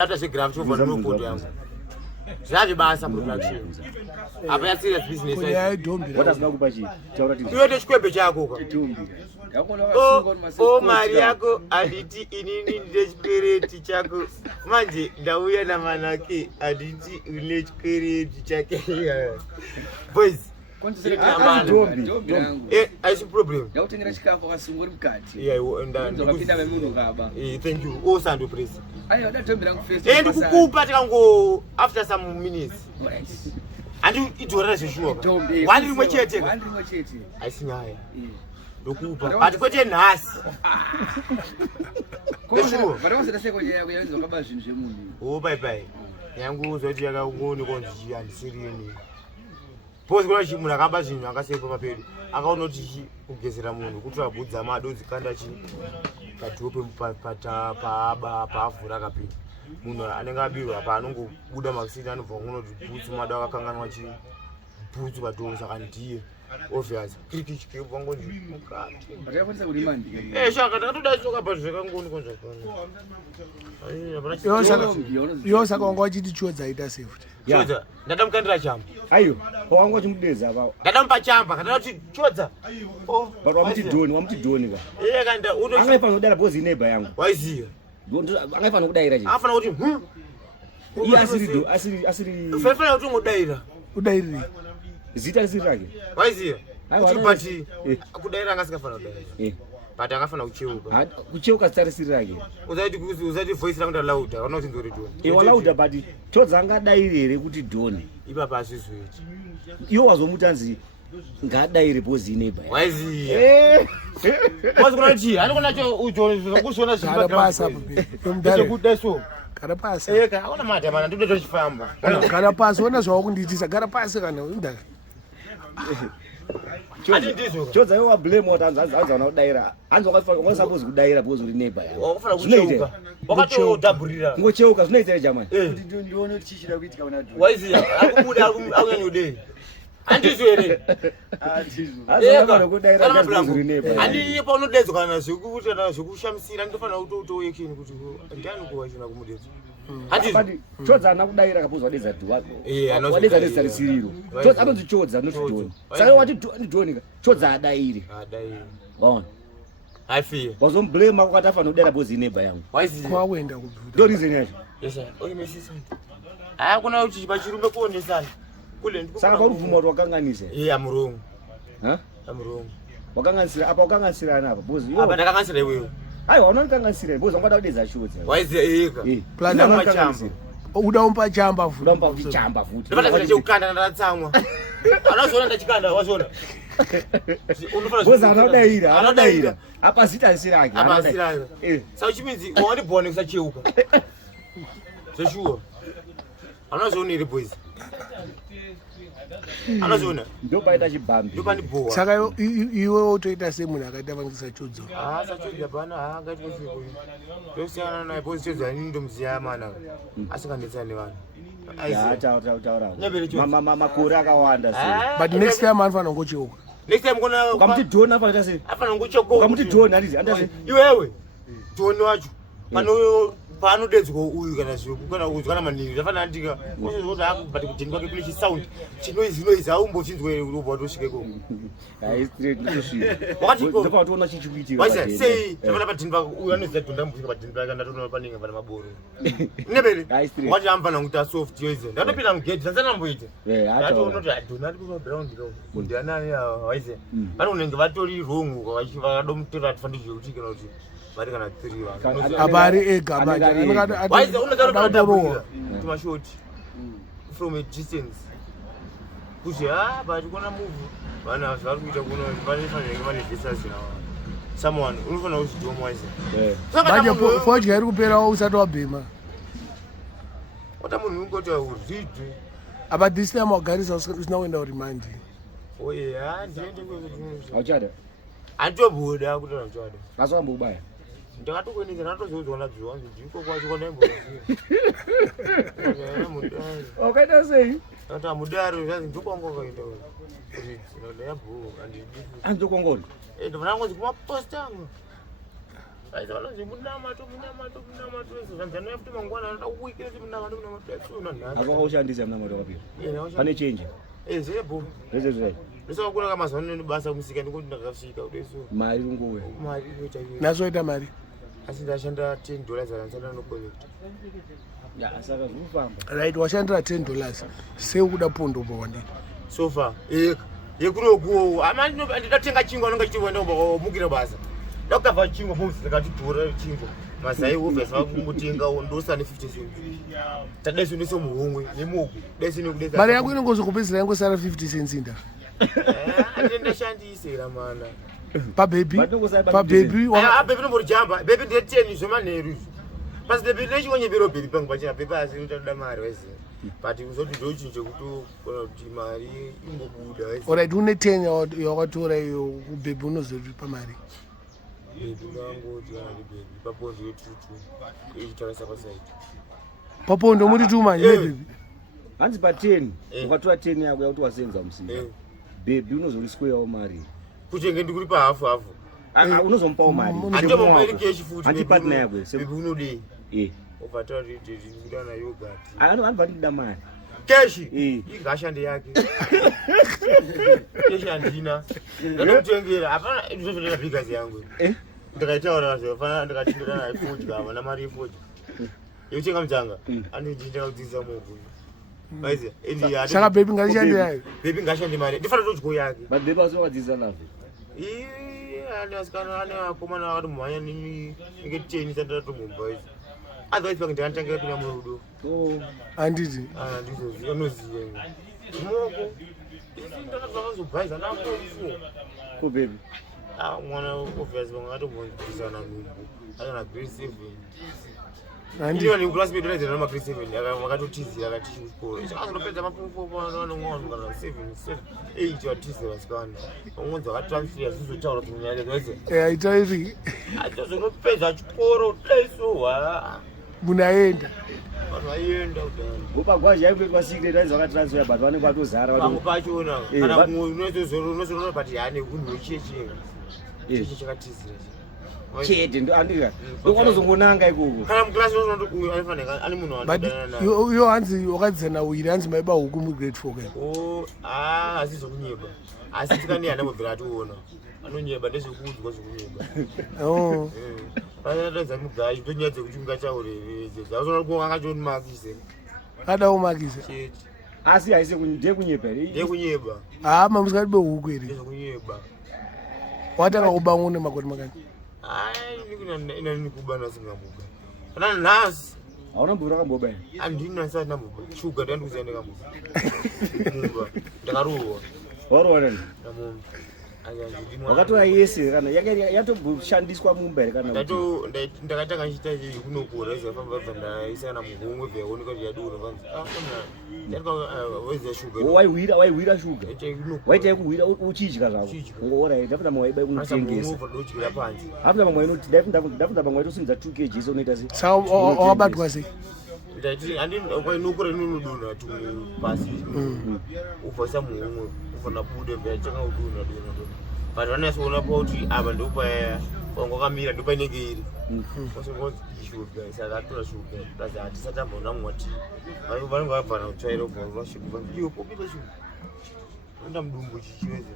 Hata sigraph chova nopoti yangu. Zvaje basa production. Apa ya serious business. What has now kubachi? Tuyote chikwembe chako kwa. Oh mari yako aditi inini ndechipireti chako. Manje ndauya na manaki aditi une chipireti chake. Boys. I see problem. Yautengera chikafu akasungura mukati. Yeah, ndopinda memunhu kaba. Thank you. Oh Sandu please. Ayo ndatombera ku face. Ndikukupa tikango after some minutes. Right. Andi idorera zveshuwa. Wani rimwe chete. Asinyaya. Ndokupa. Ati kwete nhasi. Ko varose daseko yako yanzo kaba zvinhu zvemunhu. Oh bye bye. Yangu uzoti yakangoni konzi andisiriyeni. Bozi kuna chimunhu akamba zvinhu akasepa papedu. Akaona kuti kugezera munhu kutora budza Mado dzikanda chi kadrope paaba paavhura akapinda. Munhu anenge abirwa apa anongobuda makisini anobva kuno kuti bhutsu Mado akakanganwa chi bhutsu padoo saka ndiye obvious kriki chikepo ngonzi mukati. Vakakwanisa kurimandi. Shaka ndakatoda choka pa zvakangoni konza pano. Yosa kwanga wachiti Chodza ita safety. Chodza ndatamukandira chamba. Ayo, wanga chimudeza apa. Ndatampa chamba kana kuti Chodza. Oh, but wamuti doni ka. Kanda uno. Angaifa nodara bozi neighbor yangu. Waiziya. Angaifa nokudaira chi. Afana kuti Iye asiri. Fefana kuti ngodaira. Udairi. Zita ziri rake. Waiziya. Kuti pati kudaira angasingafana kudaira. But akafana kucheuka. Kucheuka starisiri rake. Uzati voice rangu loud. Kana kuti ndori doni. Loud but Chodza angadairi here kuti doni. Ipa pasi zweti. Iwo wazomutanzi ngadairi bozi neighbor. Waiziya. Wazi kuna chi? Anokona cho ujoni zokushona zvimba pasa papi. Ndari kudeso. Gara pasi. Kaona madha mana ndode tochifamba. Gara pasi wona zvawakunditisa gara pasi kana unda. Chodza iwa blame what anzaona kudaira. Anzo wakafana bozi kudaira bozi uri neighbor yangu. Wakafana kucheuka. Wakatodabhurira. Ngocheuka zvinoita jamani. Ndione kuti chichira kuitika una. Waiziya akubuda akunyanyode. Andizwere. Azofana kudaira bozi uri neighbor. Andinye paunodezo kana zvekuutana zvekushamsira ndofana utoutoyekeni kuti ndani kuwachina kumudezo. Hadi Chodza anakudaira kapozwa deza tu wako. Wadeza deza risiriro. Chodza anonzi Chodza not doni. Saka wati doni ka. Chodza adairi. Bona. I feel. Wazomblame akati afana kudera bozi neighbor yangu. Waizi. Kwawenda kubhuda. Ndo reason yacho. Yes sir. Oyi mesisa. Kuna uchi pachirumbe kuonesana. Kule ndikuona. Saka parubvuma wakanganisa. Amurungu. Ha? Amurungu. Wakanganisira apa wakanganisira apa bozi. Apa ndakakanganisira iwewe. Aiwa unokanganisira bozi wangada kudeza Chodza. Waizi eka. Plan yamachamba. Uda umpa chamba futi. Uda umpa chamba futi. Ndapata chekukanda ndatsamwa. Anazona ndachikanda wazona. Bozi anadaira. Apa zita sirake. Apa sirake. Saka chimidzi wandi bone kusacheuka. Seshuwa. Anazona iri boys. Anazona. Ndopaita chibambi. Ndopani bowa. Saka iwe utoita semunhu akaita vangisa Chodza. Sachodza bana ngati kusiko. Tosiyana naye boys Chodza ndomuziya mana. Asikanditsana nevanhu. Ya taura. Makore akawanda so. But next time anofana ngocheuka. Next time kona ukamuti doni apa ita sei? Afana ngocheuka. Ukamuti doni andase. Iwewe. Doni wacho. Panodedzwa uyu kana zvekukana kuzwana maningi zvafana ndika kuzoti akubati kudheni kwake kune chisound chinoizi aumbochinzwe ubva watosvikeko ndopatoona chichikuitika sei zvafana padheni pake uyu anoziva dhonda mbusika padheni pake ndatoona panenge pana maboro nebere wati amfana kuti asoft yoize ndatopinda mugedhi ndandsanamboita ndatoona kuti adhoni ari kumaground mundianani waize pane unenge vatori wrong vakadomutora atifanizvekuti kana kuti vari kana 3 abari ega waize unodaro mashoti from a distance kuti but kona move vana vari kuita kuno vanofanira vane distance na someone unofanira kuzvidoma waize manje fodya iri kupera usati wabhema ota munhu ungoti uzvidwe apa this time wagarisa usina kuenda kurimandi oye ndiende kwekuti auchada antobuda kuti antochada aswambobaya ndakatokuendeza ndatozodzona dziwa ndiko kwacho kwanaimboziva wakaita sei ati amudaro zvazi ndokwangu kaenda kuti ndayabhuka andokongoni ndovanangozi kumaposta amwe aizana zimunamato zanzana yafuti mangwana anoda kuwikira zimunamato akaushandisa munamato wakapira pane change zebo ndisakakuna kamazana nebasa kumusika ndikuti ndakafika kudeso mari rungowe mari inoita nasoita mari asi ndashanda $10 zaransana nokolekta saka zvinofamba right washandira $10 seukuda pondo pawandini sofa yekunokuwo ndidatenga chingwa anonga chichiwandamukira basa ndakabva chingwa bosi ndakatidhura chingwa mazai obviously vakumutenga ndosa ne 50 cents tadaiso ndiso muhomwe nemugu daiso nekudesa mari yako inongozokupedzera yangosara 50 cents inda ndendashandisira mana pabhebhi bhebhi nombori jamba bhebhi ndine 10 zvemanheru pasi bhebhi ndinechingonyebero bhebhi pangu pachina bhebhi asi unotoda mari wese but uzoti ndochinje kutokona kuti mari ingobuda alright une 10 yawakatora iyo kubhebhi unozoripa mari bhebhi ndangoti bhebhi papondo yetutu ichitarisa pasaiti papondo muri tumanye nebhebhi hanzi pa10 ukatora 10 yako yakuti wasenza musimba bhebhi unozorisweyawo mari kuchenge ndikuri pahafu unozomupawo mari anditomupairi keshi futi handipatna yakwe bhebhi unodei ubvataura kuti ndikuda na yogurt anobva ndida mari keshi Ngaashande yake keshi handina ndandomutengera hapana ndizozvotera bhigazi yangu ndikaitaura zvafana ndikatindira naye fodya havana mari yefodya yekutenga mudzanga andindienda kudzidzisa mogu saka bhebhi Ngaashande yake bhebhi Ngaashande mari ndifana todyo yake but bhebhi azowadzidzisa nazvo ane asikana ane akomana akati mhanya nenge10 sandiratomumba izi otherwise pange ndakatangera pina murudo handiti anoziva moko isi ndakazokazobhaiza nakoifo kubhebhi mwana obviously vange akatombonzisana nhumbu akana grade 7 ndiva neklasi medu naizana namagrade 7 vakatotizira akati chikoro chakazondopedza mapofoanowanongawanhu kana 7 vatizira vasikana vangonzi vakatransfera zizotaura kunyaya aitairi azozonopedza chikoro daisohwa munaenda vanhu vaienda kudhara gopagwazha yaikwe kwasikret aizi vakatransfera but vanenge vatozara vangu pachona kana unozorona but hane unhu hwechechenga cheche chakatizira chete andika ndokanozongonanga ikoko kana muklasi anofanira ane munhu but yo hanzi wakadzana uiri hanzi maiba huku mugrade 4 kai asizokunyeba asi tikani hana mubvira ationa anonyeba ndezvekuudzwa zvekunyeba aatadza mugashi tonyaya dzekuti ungachaurevezezazona kuangachoni makise adawo makise chete asi haise ndekunyeba ndekunyeba mamusikatibe huku iri ndezvekunyeba watanga kubangu nemakoti makani inani kuba nasingamuba kana nhasi hauna mbura kamboba andina ndisati namboba shuga ndandikuziya ndakamboba mumba ndakarohwa warohwa nani namumba wakatora yese kana yatobushandiswa mumbere kana ndakatanga nchiita kunokura izafamba bva ndaisana muhomwe bvaoneka kuti yadura waiwira shuga waita yekuwira uchidya zvako orai ndafunda mamwe waibai kunotengesa dodyira panze hafunda mamwe inoti ndafunda mamwe waitosimudza 2 kg unoita sei saka wabatwa sei inokura inonodonha pasi ubva samuhomwe ufana bude mbachanga udonha but vanyasoona pauti apa ndopaya pangu wakamira ndopainenge iri osongozi shuga saka atora shuga kazi hatisatambaona mwati vanenge vabvana kutsvaira ubva vashuga iyo popita shuga onda mudumbu chichiweze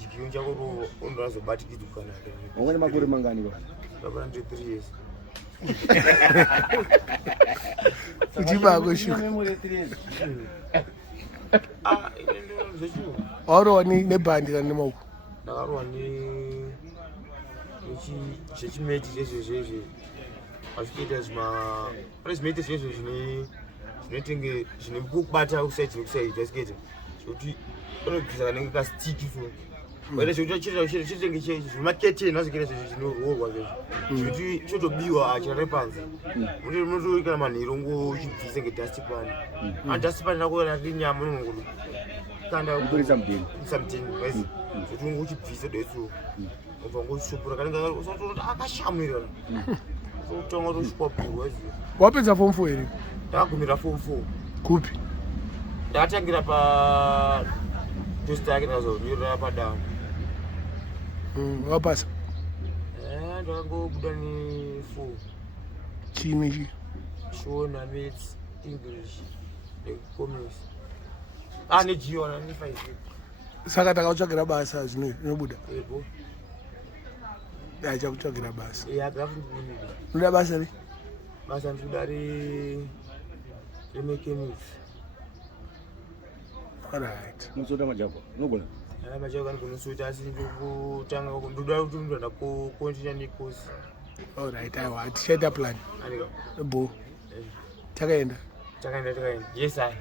chikio chako ondoazobatikidukana wangane makore mangani papana 3 years uchibako shuga warohwa nebhandi kana nemauko ndakarohwa zvechimeti zvezvezvezve azvikuita pane zvimeti zvezvo zvinotenge zvine kubata kusaiti nekusaiti asikuita zvekuti anobvisa kanenge kastiki so waita zvekuti zvimaketeni azvikuita zvezvo zvinorohwa zvezvo zvekuti chotobiwa chirare panze unotori kana manhero ngochibvise ngedastipani adastipani nakuona tiri nyama unongoti kanda kutorisa mudeni something kuti ungochibvisa detso ubva ngochishopura kanenge usatoti akashamira sotonga toshikwapirwa zi wapedza form 4 here ndakagumira form 4 kupi ndakatangira pa test yake ndakazonyorera padamo wapasa ndakangobuda ne4 chini shona maths English commerce nejiona ne5 saka takautsvagira basa zvinobuda ebo chakutsvagira basa agrafundimunire unoda basa ri basa ndikuda remechanics. alright mutsota majako unogona machako anogonosota asi ndokutanga ndoda kuti ndoda kukontinua necourse. alright aiwa tichaita plan bo takaenda takaenda yes I